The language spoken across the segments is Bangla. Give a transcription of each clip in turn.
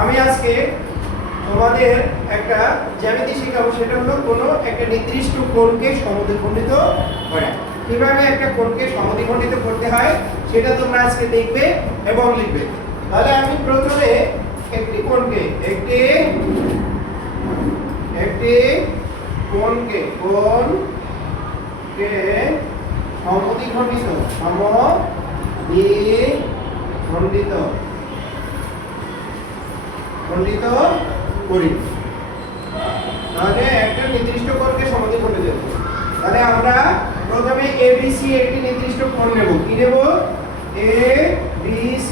আমি আজকে তোমাদের একটা জ্যামিতি শেখাবো, সেটা হলো কোনো একটা নির্দিষ্ট কোণকে সমদ্বিখণ্ডিত করা। কিভাবে একটা কোণকে সমদ্বিখণ্ডিত করতে হয় সেটা তোমরা আজকে দেখবে এবং লিখবে। তাহলে আমি প্রথমে একটি কোণকে কোণকে সমদ্বিখণ্ডিত করি। তাহলে একটা নির্দিষ্ট কোণকে সমদ্বিখণ্ডিত। তাহলে আমরা প্রথমে ABC একটি নির্দিষ্ট কোণ নেব। কি নেব? ABC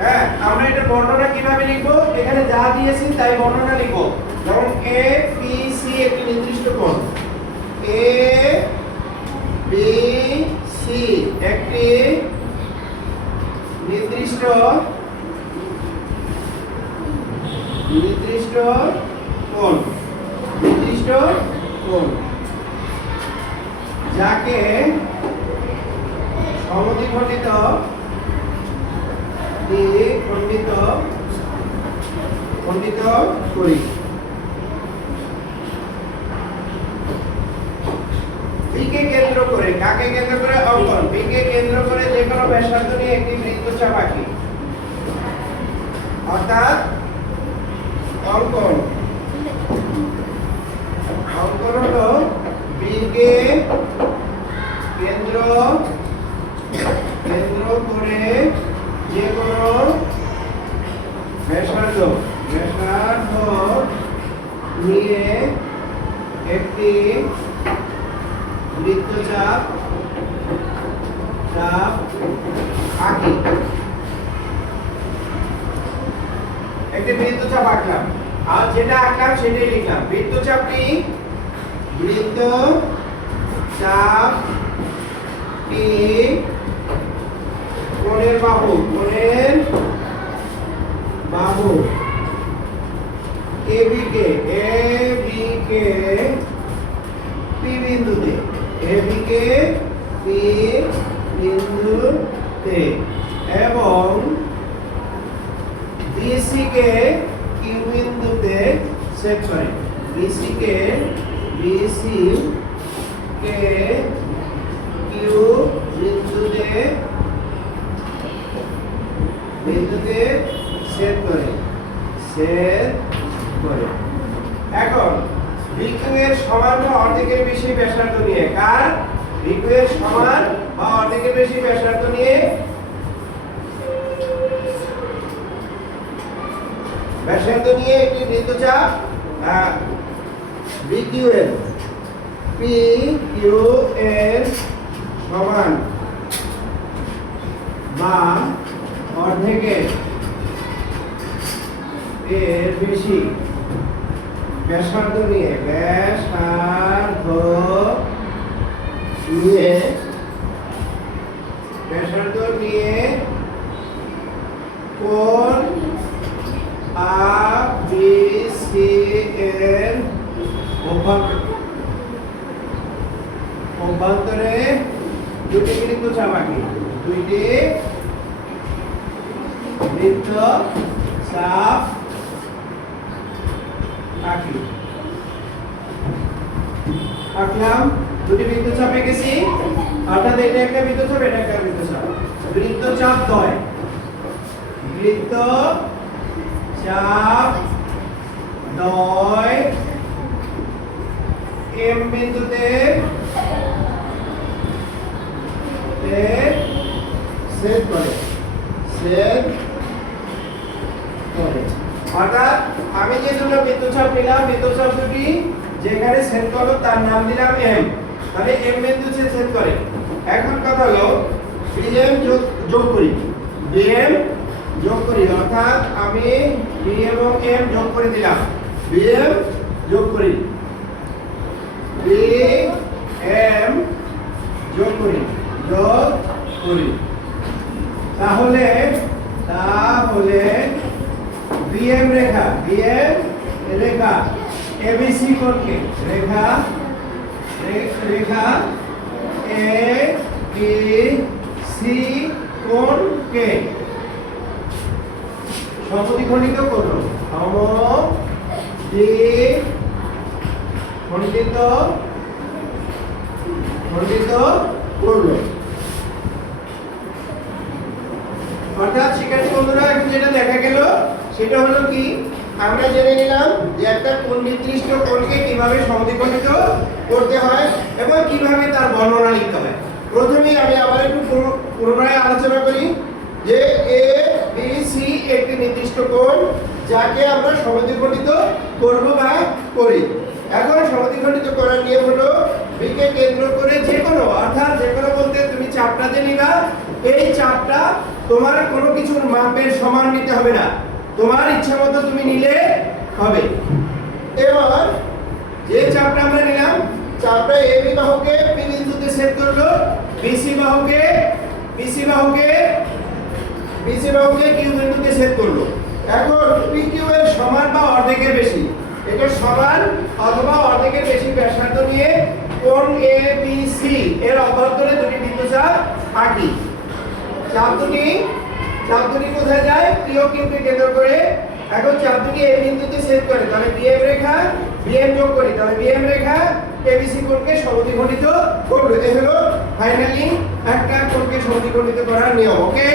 হ্যাঁ, আমরা এটা বর্ণনা কিভাবে লিখব? এখানে যা দিয়েছি তাই বর্ণনা লিখব। যেমন ABC একটি নির্দিষ্ট কোণ, ABC একটি নির্দিষ্ট কোণ যাকে সমদ্বিখণ্ডিত করি। B কে কেন্দ্র করে, কাকে কেন্দ্র করে? অঙ্কন। B কে কেন্দ্র করে যে কোনো ব্যাসার্ধ নিয়ে একটি বৃত্তচাপ আঁকি। অর্থাৎ অঙ্কন হলো B কে কেন্দ্র করে যে কোনো ব্যাসার্ধ নিয়ে একটি বৃত্তচাপ আঁকি। একটি বৃত্তচাপ আঁকলাম, আর যেটা আঁকলাম সেটাই লিখলাম। বৃত্তচাপটি কোণের বাহু AB কে P বিন্দুতে এবং BC কে Q বিন্দুতে সেট করে। BC কে Q বিন্দুতে সেট করে। এখন BQ এর সমান বা অর্ধেকের বেশি ব্যাসার্ধ নিয়ে, কার? BQ এর সমান বা অর্ধেকের বেশি ব্যাসার্ধ নিয়ে একটি বৃত্তচাপ PQ এর সমান বা অর্ধেকের বেশি ব্যাসার্ধ নিয়ে কোণ ABC এর অভ্যন্তরে দুটি বৃত্তচাপ আঁকি। আঁকলাম, দুটি বৃত্তচাপ এঁকেছি। অর্থাৎ এটা একটা বৃত্তচাপ, এটা একটা বৃত্তচাপ। বৃত্তচাপ দ্বয় M বিন্দুতে ছেদ করে। অর্থাৎ আমি যে দুটো বৃত্তচাপ নিলাম, বৃত্তচাপ দুটি যেখানে ছেদ করলো তার নাম দিলাম M। তাহলে M বিন্দুতে ছেদ করে। এখন কথা হলো BM যোগ করি। অর্থাৎ আমি B এবং M যোগ করে দিলাম। BM যোগ করি, BM যোগ করি। তাহলে BM Rekha ABC কোণকে Rekha A B C কোণ কে সমদ্বিখণ্ডিত করলো, সমদ্বিখণ্ডিত করলো। অর্থাৎ শিক্ষার্থী বন্ধুরা এখন যেটা দেখা গেল সেটা হলো কি, আমরা জেনে নিলাম যে একটা কোন নির্দিষ্ট কোণকে কিভাবে সমদ্বিখণ্ডিত করতে হয় এবং কিভাবে তার বর্ণনা লিখতে হয়। প্রথমেই আমি আবার একটু পুনরায় আলোচনা করি যে এ বি সি একটি নির্দিষ্ট কোণ যাকে আমরা সমদ্বিখণ্ডিত করব বা করি। এখন সমদ্বিখণ্ডিত করার নিয়ম হলো বি কে কেন্দ্র করে যে কোনো, অর্থাৎ যে কোনো বলতে তুমি চাপটা যে নিবা, এই চাপটা তোমার কোনো কিছুর মাপের সমান নিতে হবে না, তোমার ইচ্ছা মতো তুমি নিলে হবে। এবার যে চাপটা আমরা নিলাম, চাপটা এবি বাহুকে পি বিন্দুতে ছেদ করলো, বিসি বাহুকে কিউ বিন্দুতে ছেদ করলো। এখন পি কিউ এর সমান বা অর্ধেকের বেশি, এটা সমান অথবা অর্ধেকের বেশি ব্যাসার্ধ নিয়ে কোণ এ বি সি এর অভ্যন্তরে দুটি বিন্দুচাপ আঁকি। চাপ দুটি কোথায় যায়? পি ও কিউ কে কেন্দ্র করে। এখন চাপ দুটি এই বিন্দুতে ছেদ করে, তাহলে বিএম রেখা, বিএম যোগ করি, তাহলে বিএম রেখা এবিসি কোণকে সমদ্বিখণ্ডিত করবে। এই হলো ফাইনালি একটা কোণকে সমদ্বিখণ্ডিত করার নিয়ম। ওকে।